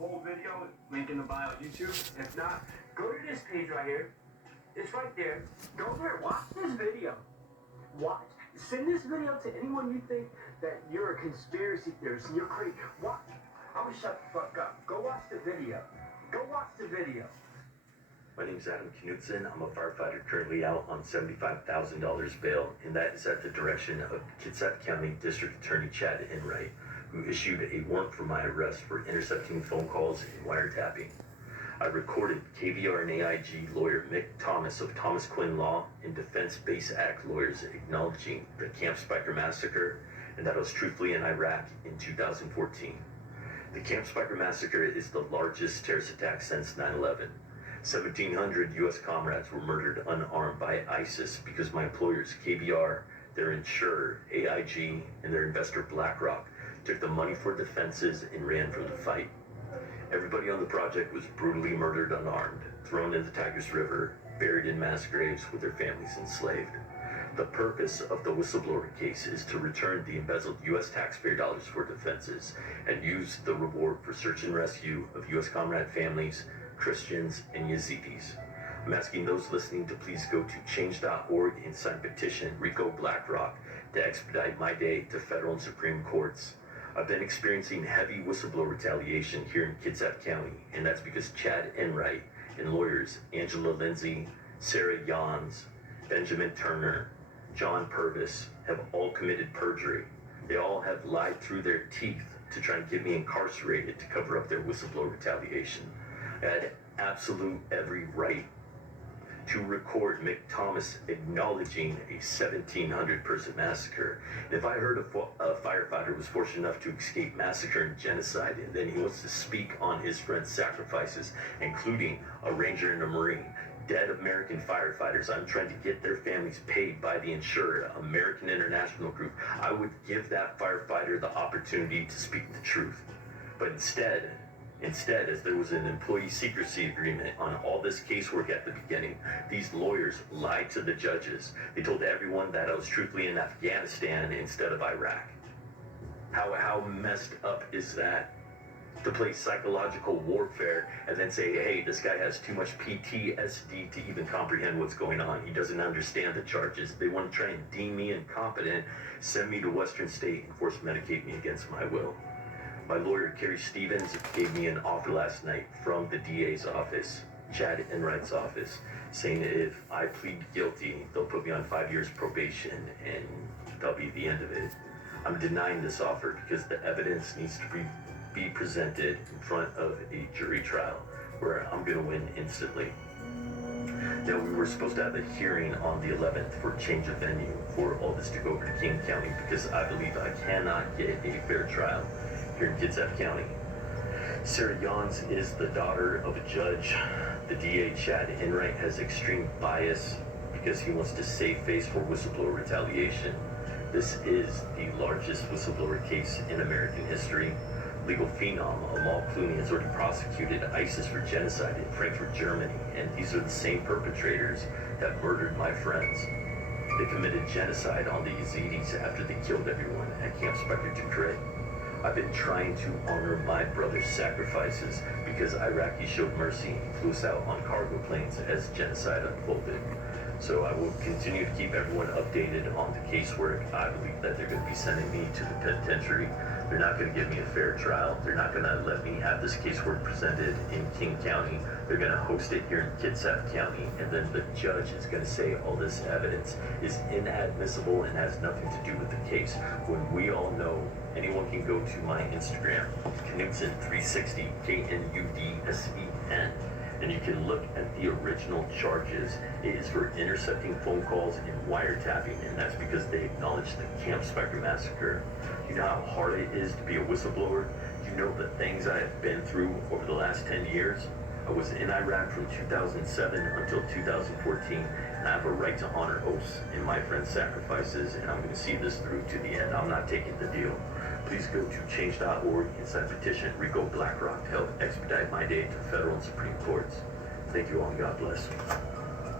whole video, link in the bio on YouTube. If not, go to this page right here. It's right there. Go there, watch this video. Watch. Send this video to anyone you think that you're a conspiracy theorist and you're crazy. Watch. I'm gonna shut the fuck up. Go watch the video. Go watch the video. My name's Adam Knutson. I'm a firefighter currently out on $75,000 bail, and that is at the direction of Kitsap County District Attorney Chad Enright, who issued a warrant for my arrest for intercepting phone calls and wiretapping. I recorded KVR and AIG lawyer Mick Thomas of Thomas Quinn Law and Defense Base Act lawyers acknowledging the Camp Spiker massacre and that I was truthfully in Iraq in 2014. The Camp Spiker massacre is the largest terrorist attack since 9/11. 1,700 U.S. comrades were murdered unarmed by ISIS because my employers, KBR, their insurer, AIG, and their investor, BlackRock, took the money for defenses and ran from the fight. Everybody on the project was brutally murdered unarmed, thrown into the Tigris River, buried in mass graves with their families enslaved. The purpose of the whistleblower case is to return the embezzled U.S. taxpayer dollars for defenses and use the reward for search and rescue of U.S. comrade families, Christians, and Yazidis. I'm asking those listening to please go to change.org and sign petition Rico BlackRock to expedite my day to federal and Supreme Courts. I've been experiencing heavy whistleblower retaliation here in Kitsap County, and that's because Chad Enright and lawyers Angela Lindsay, Sarah Yans, Benjamin Turner, John Purvis have all committed perjury. They all have lied through their teeth to try and get me incarcerated to cover up their whistleblower retaliation. I had absolute every right to record Mick Thomas acknowledging a 1,700 person massacre. And if I heard a firefighter was fortunate enough to escape massacre and genocide, and then he wants to speak on his friend's sacrifices, including a Ranger and a Marine, dead American firefighters, I'm trying to get their families paid by the insurer, American International Group, I would give that firefighter the opportunity to speak the truth. But instead, as there was an employee secrecy agreement on all this casework at the beginning, these lawyers lied to the judges. They told everyone that I was truthfully in Afghanistan instead of Iraq. How messed up is that? To play psychological warfare and then say, hey, this guy has too much PTSD to even comprehend what's going on. He doesn't understand the charges. They want to try and deem me incompetent, send me to Western State, and force medicate me against my will. My lawyer, Kerry Stevens, gave me an offer last night from the DA's office, Chad Enright's office, saying that if I plead guilty, they'll put me on 5 years probation, and that'll be the end of it. I'm denying this offer because the evidence needs to be presented in front of a jury trial where I'm going to win instantly. Now, we were supposed to have a hearing on the 11th for change of venue for all this to go over to King County because I believe I cannot get a fair trial here in Kitsap County. Sarah Yans is the daughter of a judge. The DA, Chad Enright, has extreme bias because he wants to save face for whistleblower retaliation. This is the largest whistleblower case in American history. Legal phenom Amal Clooney has already prosecuted ISIS for genocide in Frankfurt, Germany, and these are the same perpetrators that murdered my friends. They committed genocide on the Yazidis after they killed everyone at Camp Spiker Tikrit. I've been trying to honor my brother's sacrifices because Iraqis showed mercy and flew us out on cargo planes as genocide unfolded. So I will continue to keep everyone updated on the casework. I believe that they're going to be sending me to the penitentiary. They're not going to give me a fair trial. They're not going to let me have this casework presented in King County. They're going to host it here in Kitsap County, and then the judge is going to say all this evidence is inadmissible and has nothing to do with the case. When we all know, anyone can go to my Instagram, Knudsen360, Knudsen, and you can look at the original charges. It is for intercepting phone calls and wiretapping, and that's because they acknowledge the Camp Spiker massacre. You know how hard it is to be a whistleblower? You know the things I have been through over the last 10 years? I was in Iraq from 2007 until 2014, and I have a right to honor oaths in my friends' sacrifices, and I'm going to see this through to the end. I'm not taking the deal. Please go to change.org and sign petition Rico BlackRock to help expedite my day to federal and Supreme Courts. Thank you all, and God bless.